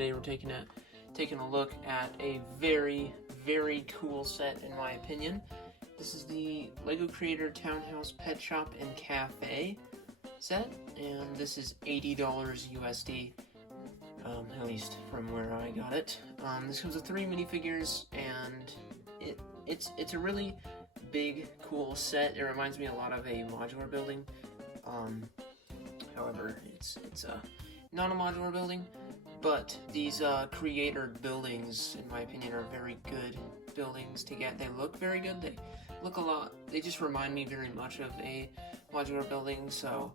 today we're taking a look at a very, very cool set in my opinion. This is the LEGO Creator Townhouse Pet Shop and Cafe set, and this is $80 USD, at least from where I got it. This comes with 3 minifigures, and it's a really big, cool set. It reminds me a lot of a modular building. However, it's not a modular building, but these creator buildings, in my opinion, are very good buildings to get. They look very good. They look a lot. They just remind me very much of a modular building, so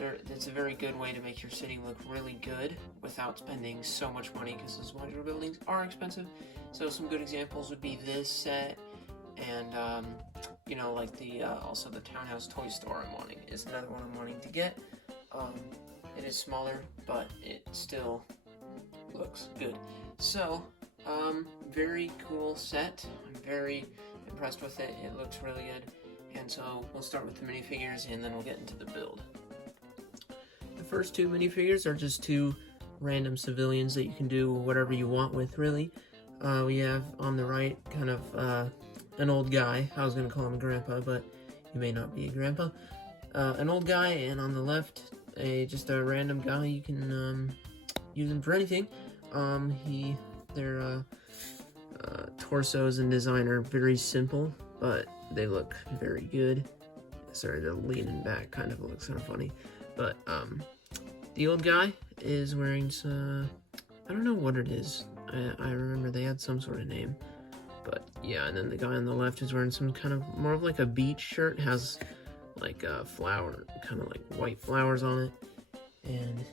it's a very good way to make your city look really good without spending so much money, because those modular buildings are expensive. So some good examples would be this set, and you know, like also the Townhouse Toy Store I'm wanting is another one I'm wanting to get. It is smaller, but it still looks good. So, very cool set. I'm very impressed with it. It looks really good. And so we'll start with the minifigures and then we'll get into the build. The first 2 minifigures are just 2 random civilians that you can do whatever you want with, really. We have on the right kind of an old guy. I was going to call him a grandpa, but he may not be a grandpa. An old guy, and on the left, just a random guy. You can use him for anything. Their torsos and design are very simple, but they look very good. Sorry, the leaning back kind of looks kind of funny. But the old guy is wearing some, I don't know what it is. I remember they had some sort of name. But yeah, and then the guy on the left is wearing some kind of more of like a beach shirt. Has like a flower, kind of like white flowers on it. And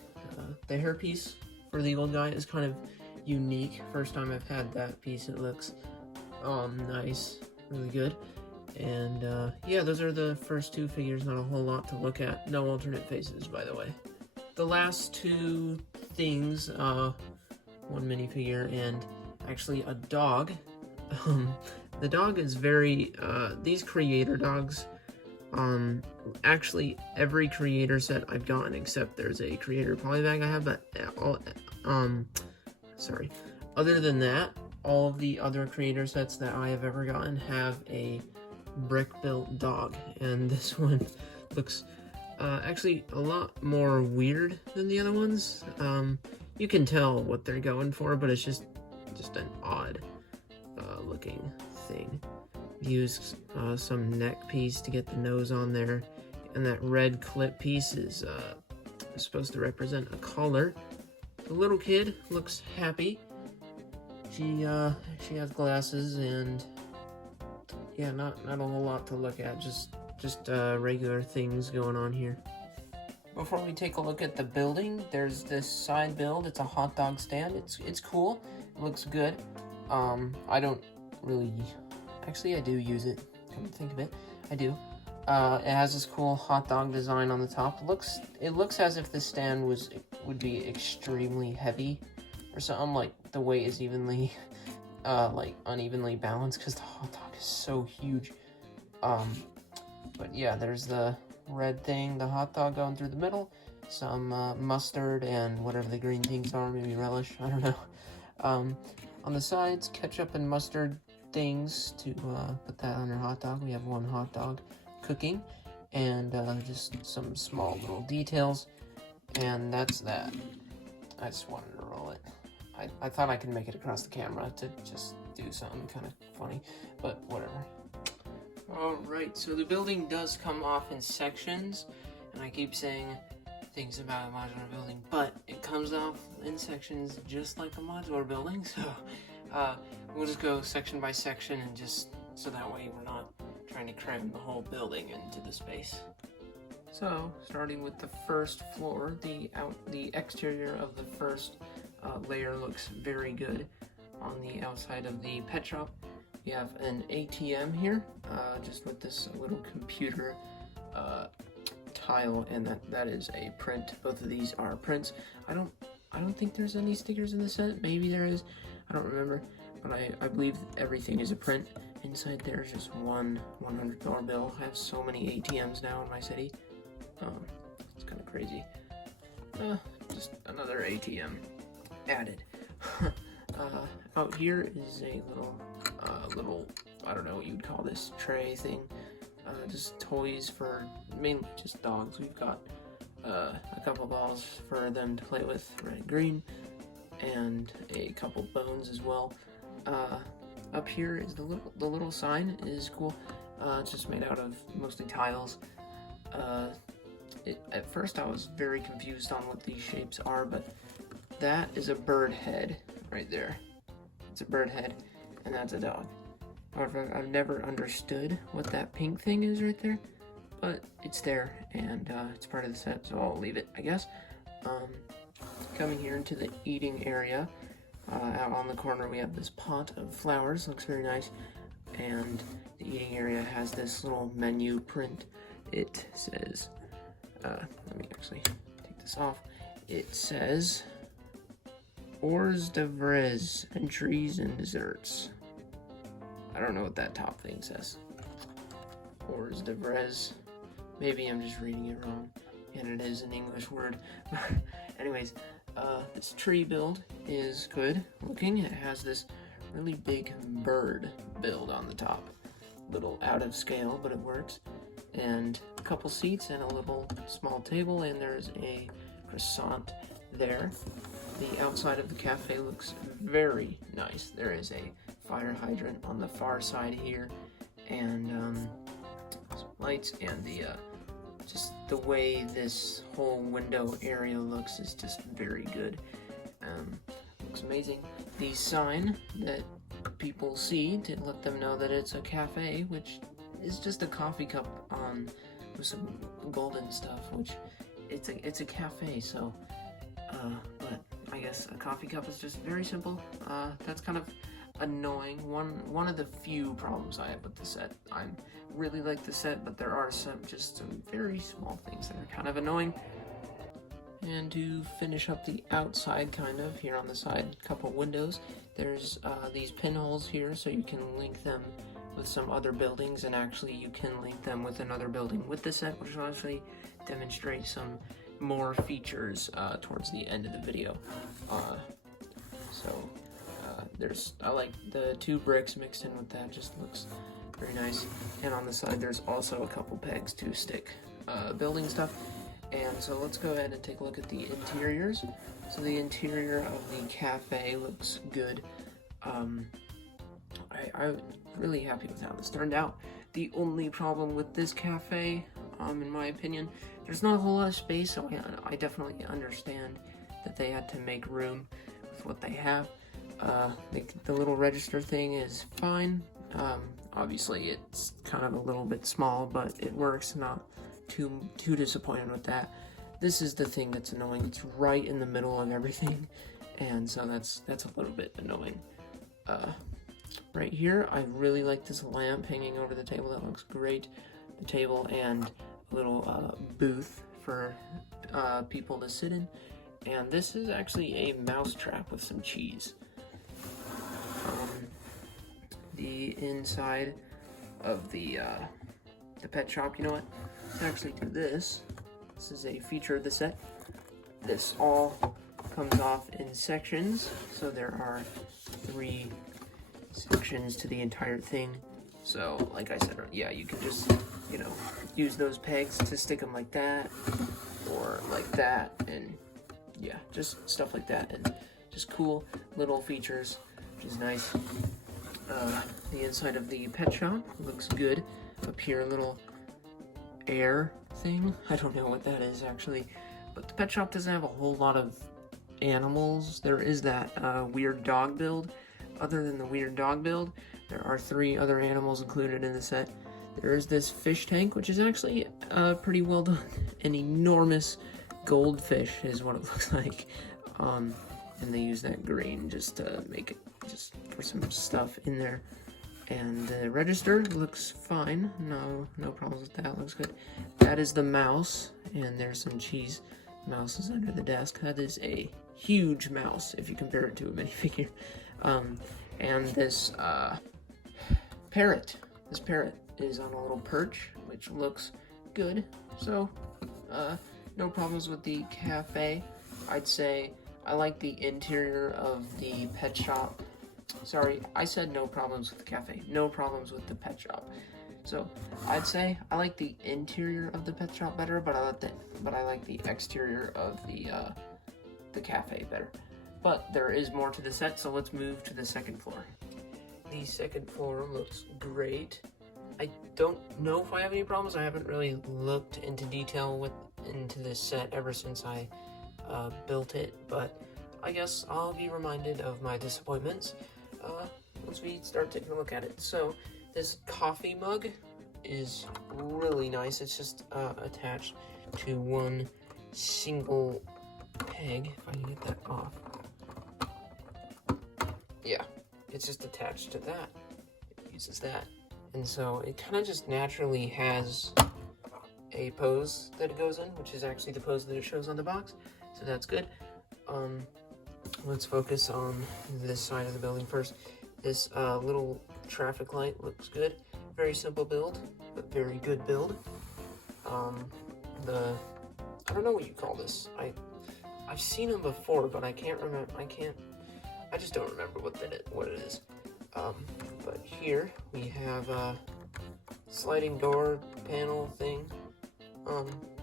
the hairpiece for the old guy is kind of unique. First time I've had that piece. It looks nice, really good. And yeah, those are the first 2 figures. Not a whole lot to look at. No alternate faces, by the way. The last 2 things, one minifigure and actually a dog. The dog is very, these creator dogs, actually every creator set I've gotten, except there's a creator polybag I have, but other than that, all of the other creator sets that I have ever gotten have a brick-built dog, and this one looks, actually a lot more weird than the other ones. You can tell what they're going for, but it's just an odd looking thing. Use some neck piece to get the nose on there, and that red clip piece is supposed to represent a collar. The little kid looks happy. She has glasses, and yeah, not a whole lot to look at. Just regular things going on here. Before we take a look at the building, there's this side build. It's a hot dog stand. It's cool. It looks good. I don't really, actually I do use it, come to think of it, I do. It has this cool hot dog design on the top. It looks as if the stand would be extremely heavy or something, like the weight is evenly, like unevenly balanced because the hot dog is so huge. But yeah, there's the red thing, the hot dog going through the middle, some mustard and whatever the green things are, maybe relish, I don't know. On the sides, ketchup and mustard things to put that on your hot dog. We have 1 hot dog cooking, and just some small little details, and that's that. I just wanted to roll it. I thought I could make it across the camera to just do something kind of funny, but whatever. Alright, so the building does come off in sections, and I keep saying things about a modular building, but it comes off in sections just like a modular building, so we'll just go section by section, and just so that way we're not trying to cram the whole building into the space. So, starting with the first floor, the exterior of the first layer looks very good. On the outside of the pet shop, we have an ATM here, just with this little computer tile, and that is a print. Both of these are prints. I don't think there's any stickers in the set. Maybe there is. I don't remember, but I believe everything is a print. Inside there is just one $100 bill. I have so many ATMs now in my city. It's kind of crazy. Just another ATM added. Out here is a little, I don't know what you'd call this, tray thing. Just toys for mainly just dogs. We've got a couple balls for them to play with, red and green, and a couple bones as well. Up here is the little sign is cool. It's just made out of mostly tiles. At first I was very confused on what these shapes are, but that is a bird head right there. It's a bird head, and that's a dog. However, I've never understood what that pink thing is right there, but it's there, and it's part of the set, so I'll leave it, I guess. Coming here into the eating area, out on the corner we have this pot of flowers, looks very nice, and the eating area has this little menu print. It says, let me actually take this off. It says, hors d'oeuvres, entries and desserts. I don't know what that top thing says. Hors d'oeuvres. Maybe I'm just reading it wrong, and it is an English word. Anyways, this tree build is good looking. It has this really big bird build on the top. Little out of scale, but it works. And a couple seats and a little small table, and there's a croissant there. The outside of the cafe looks very nice. There is a fire hydrant on the far side here, and some lights, and just the way this whole window area looks is just very good. Looks amazing. The sign that people see to let them know that it's a cafe, which is just a coffee cup with some golden stuff, which it's a cafe, so but I guess a coffee cup is just very simple. That's kind of annoying. One of the few problems I have with the set. I really like the set, but there are some very small things that are kind of annoying. And to finish up the outside, kind of, here on the side, a couple windows, there's these pinholes here, so you can link them with some other buildings, and actually you can link them with another building with the set, which will actually demonstrate some more features towards the end of the video. I like the 2 bricks mixed in with that, just looks very nice. And on the side there's also a couple pegs to stick building stuff. And so let's go ahead and take a look at the interiors. So the interior of the cafe looks good. I'm really happy with how this turned out. The only problem with this cafe, in my opinion, there's not a whole lot of space, so I definitely understand that they had to make room with what they have. The little register thing is fine. Obviously it's kind of a little bit small, but it works. Not too disappointed with that. This is the thing that's annoying. It's right in the middle of everything, and so that's a little bit annoying. Right here, I really like this lamp hanging over the table. That looks great. The table and a little booth for people to sit in. And this is actually a mouse trap with some cheese. The inside of the pet shop, you know what? Let's actually do this. This is a feature of the set. This all comes off in sections, so there are 3 sections to the entire thing. So, like I said, yeah, you can just, use those pegs to stick them like that, or like that, and yeah, just stuff like that, and just cool little features, which is nice. The inside of the pet shop looks good. Up here, a little air thing. I don't know what that is, actually, but the pet shop doesn't have a whole lot of animals. There is that weird dog build. Other than the weird dog build, there are 3 other animals included in the set. There is this fish tank, which is actually pretty well done. An enormous goldfish is what it looks like. And they use that green just to make it, just for some stuff in there. And the register looks fine. No problems with that. Looks good. That is the mouse, and there's some cheese. Mouse is under the desk. That is a huge mouse if you compare it to a minifigure. And this parrot. This parrot is on a little perch, which looks good. So, no problems with the cafe. I'd say I like the interior of the pet shop. Sorry, I said no problems with the cafe. No problems with the pet shop. So I'd say I like the interior of the pet shop better, but I like the exterior of the cafe better. But there is more to the set, so let's move to the second floor. The second floor looks great. I don't know if I have any problems. I haven't really looked into detail into this set ever since I built it, but I guess I'll be reminded of my disappointments once we start taking a look at it. So this coffee mug is really nice. It's just attached to one single peg, if I can get that off. Yeah, it's just attached to that. It uses that. And so it kind of just naturally has a pose that it goes in, which is actually the pose that it shows on the box. So that's good. Let's focus on this side of the building first. This little traffic light looks good. Very simple build, but very good build. I don't know what you call this. I've seen them before, but I can't remember. I just don't remember what it is. But here we have a sliding door panel thing.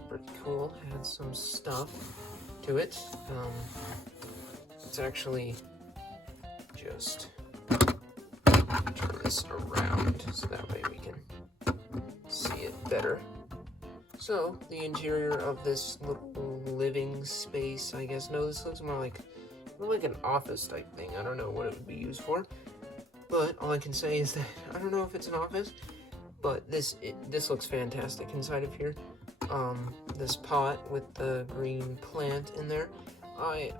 Pretty cool. Has some stuff to it. It's actually just turn this around so that way we can see it better. So the interior of this little living space, I guess. No, this looks more like an office type thing. I don't know what it would be used for, but all I can say is that I don't know if it's an office, but this looks fantastic inside of here. This pot with the green plant in there, I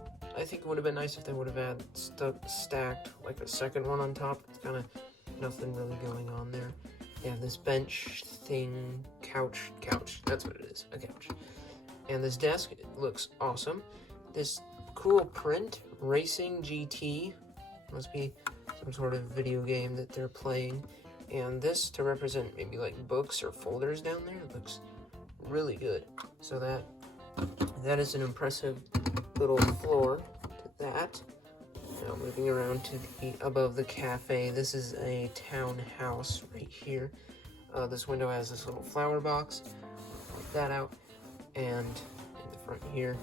think it would have been nice if they would have had stacked like a second one on top. It's kind of nothing really going on there. They have this bench thing, couch, that's what it is, a couch. And this desk, it looks awesome. This cool print, Racing GT, must be some sort of video game that they're playing. And this to represent maybe like books or folders down there. It looks really good. So that is an impressive little floor to that. Now moving around to the above the cafe. This is a townhouse right here. This window has this little flower box. Put that out, and in the front here,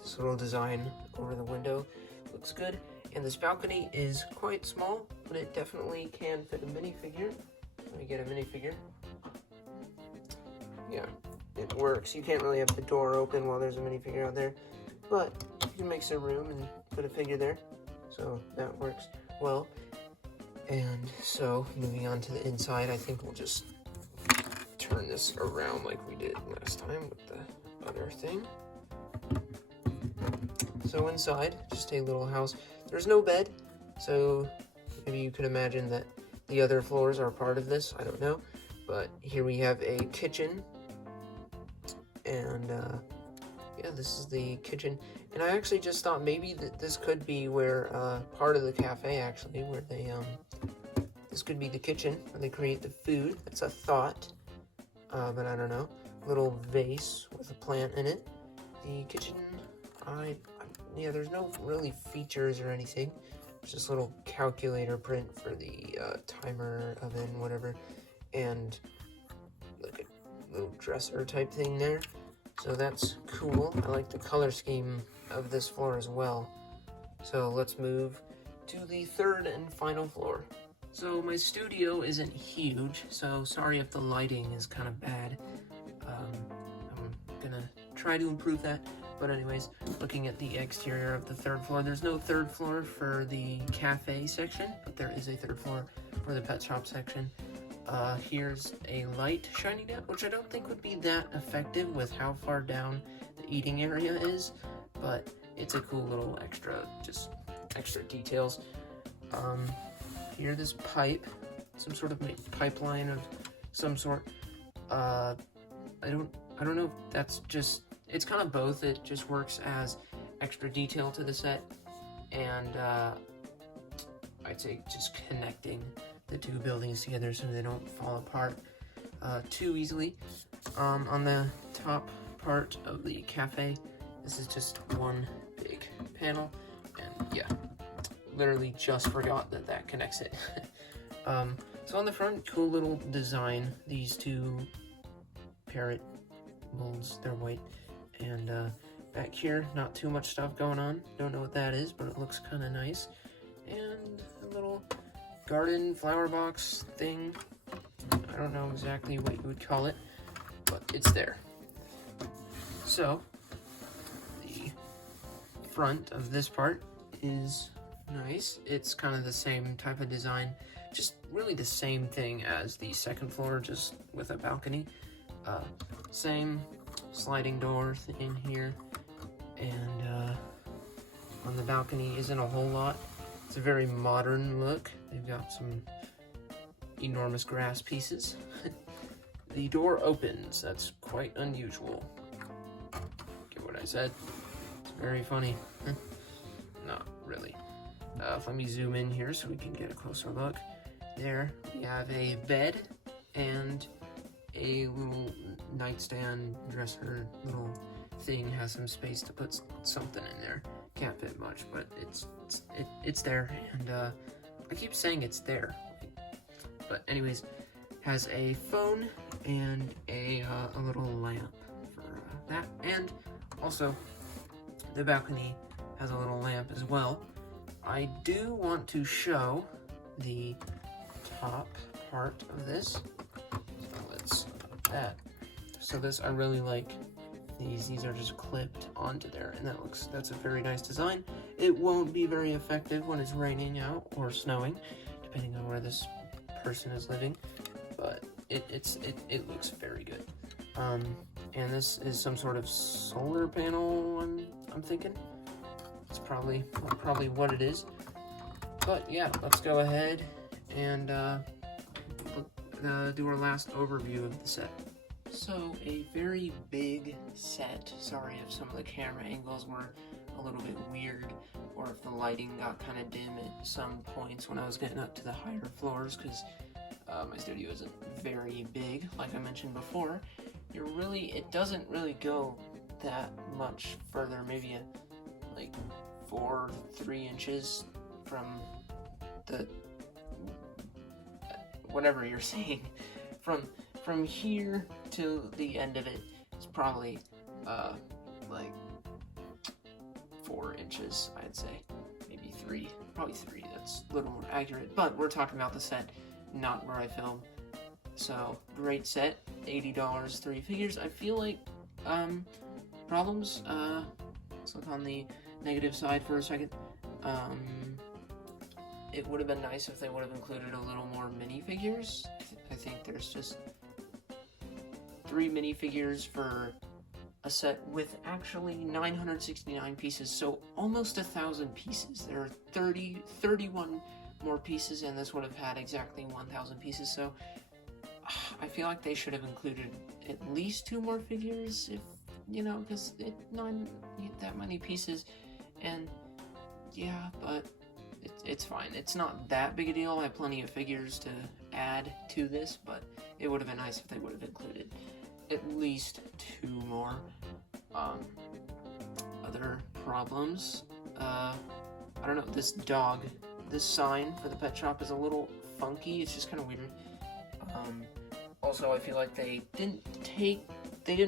this little design over the window looks good. And this balcony is quite small, but it definitely can fit a minifigure. Let me get a minifigure. Yeah, it works. You can't really have the door open while there's a minifigure out there, but you can make some room and put a figure there. So that works well. And so moving on to the inside, I think we'll just turn this around like we did last time with the other thing. So inside, just a little house. There's no bed, so maybe you could imagine that the other floors are part of this. I don't know. But here we have a kitchen. And yeah, this is the kitchen. And I actually just thought maybe that this could be where part of the cafe actually, where they this could be the kitchen where they create the food. That's a thought, but I don't know. Little vase with a plant in it. The kitchen, yeah, there's no really features or anything. There's this little calculator print for the timer oven, whatever, and like a little dresser type thing there. So that's cool. I like the color scheme of this floor as well. So let's move to the third and final floor. So my studio isn't huge, so sorry if the lighting is kind of bad. I'm gonna try to improve that. But anyways, looking at the exterior of the third floor, there's no third floor for the cafe section, but there is a third floor for the pet shop section. Here's a light shining down, which I don't think would be that effective with how far down the eating area is, but it's a cool little just extra details. Here, this pipe, some sort of pipeline of some sort. I don't know if that's just, it's kind of both. It just works as extra detail to the set, and I'd say just connecting the two buildings together so they don't fall apart too easily. On the top part of the cafe, this is just one big panel, and yeah, literally just forgot that that connects it. So on the front, cool little design. These two parrot molds, they're white, and back here, not too much stuff going on. Don't know what that is, but it looks kind of nice. And a little garden flower box thing. I don't know exactly what you would call it, but it's there. So the front of this part is nice. It's kind of the same type of design, just really the same thing as the second floor, just with a balcony. Same sliding doors in here, and on the balcony isn't a whole lot. It's a very modern look. They've got some enormous grass pieces. The door opens. That's quite unusual. Get what I said? It's very funny. Not really. Let me zoom in here so we can get a closer look. There we have a bed and a little nightstand dresser little thing. Has some space to put something in there. Can't fit much, but it's there, and I keep saying it's there, but anyways, has a phone and a little lamp for that, and also the balcony has a little lamp as well. I do want to show the top part of this, so let's put that. So this, I really like these are just clipped onto there, and that's a very nice design. It won't be very effective when it's raining out or snowing, depending on where this person is living, but it looks very good. And this is some sort of solar panel, I'm thinking. It's probably what it is. But yeah, let's go ahead and do our last overview of the set. So, a very big set. Sorry if some of the camera angles were a little bit weird, or if the lighting got kind of dim at some points when I was getting up to the higher floors, because my studio isn't very big, like I mentioned before. It doesn't really go that much further, maybe like 3 inches from the whatever you're seeing. From here to the end of it is probably like 4 inches, I'd say. Maybe 3, probably 3, that's a little more accurate, but we're talking about the set, not where I film. So, great set, $80, 3 figures. I feel like, problems, let's look on the negative side for a second. It would have been nice if they would have included a little more minifigures. I think there's just 3 minifigures for a set with actually 969 pieces, so almost 1,000 pieces. There are 31 more pieces, and this would have had exactly 1,000 pieces, so I feel like they should have included at least 2 more figures, if, because that many pieces, and yeah, but it's fine. It's not that big a deal. I have plenty of figures to add to this, but it would have been nice if they would have included at least 2 more. Other problems, I don't know, this sign for the pet shop is a little funky. It's just kind of weird. Also, I feel like they didn't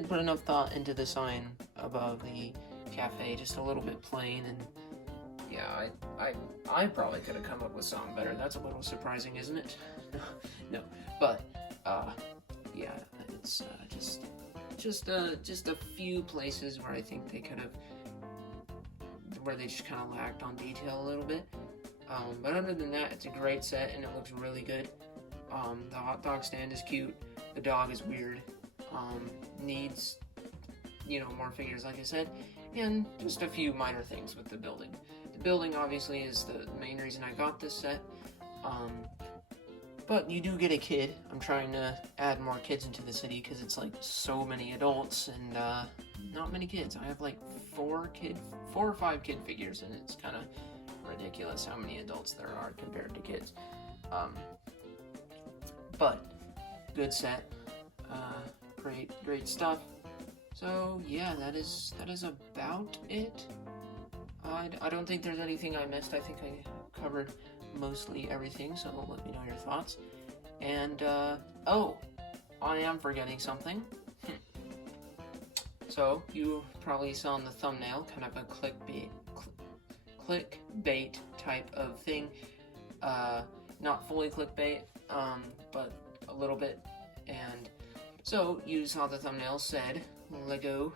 put enough thought into the sign above the cafe, just a little bit plain, and yeah, I probably could have come up with something better. That's a little surprising, isn't it? No, but yeah, it's just a few places where I think they could have, where they just kind of lacked on detail a little bit. But other than that, it's a great set and it looks really good. The hot dog stand is cute. The dog is weird. Needs, more figures, like I said, and just a few minor things with the building. The building obviously is the main reason I got this set. But you do get a kid. I'm trying to add more kids into the city because it's like so many adults and not many kids. I have like 4 or 5 kid figures, and it's kind of ridiculous how many adults there are compared to kids. But good set, great stuff. So yeah, that is about it. I don't think there's anything I missed. I think I covered mostly everything, so let me know your thoughts. And, oh, I am forgetting something. So, you probably saw in the thumbnail, kind of a clickbait type of thing. Not fully clickbait, but a little bit. And so, you saw the thumbnail said, Lego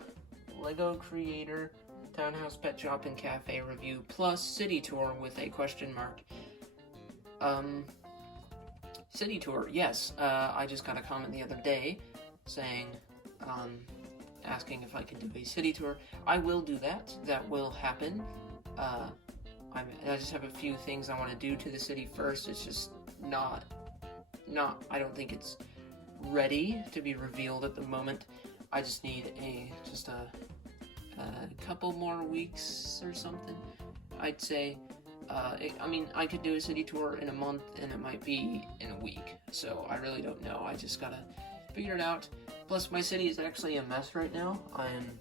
Creator Townhouse Pet Shop and Cafe Review plus City Tour with a question mark. City Tour, yes. I just got a comment the other day saying, asking if I can do a city tour. I will do that. That will happen. I just have a few things I want to do to the city first. It's just not. I don't think it's ready to be revealed at the moment. I just need a couple more weeks or something. I'd say. I mean, I could do a city tour in a month, and it might be in a week. So I really don't know. I just gotta figure it out. Plus, my city is actually a mess right now. I'm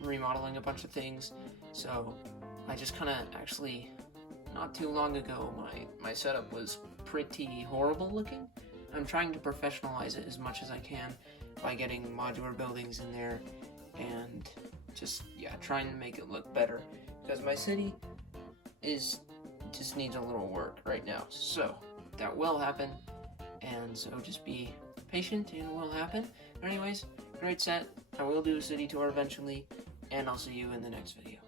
remodeling a bunch of things, so I just kind of actually, not too long ago, my setup was pretty horrible looking. I'm trying to professionalize it as much as I can by getting modular buildings in there and just, yeah, trying to make it look better, because my city just needs a little work right now. So that will happen, and so just be patient and it will happen. But anyways, great set. I will do a city tour eventually, and I'll see you in the next video.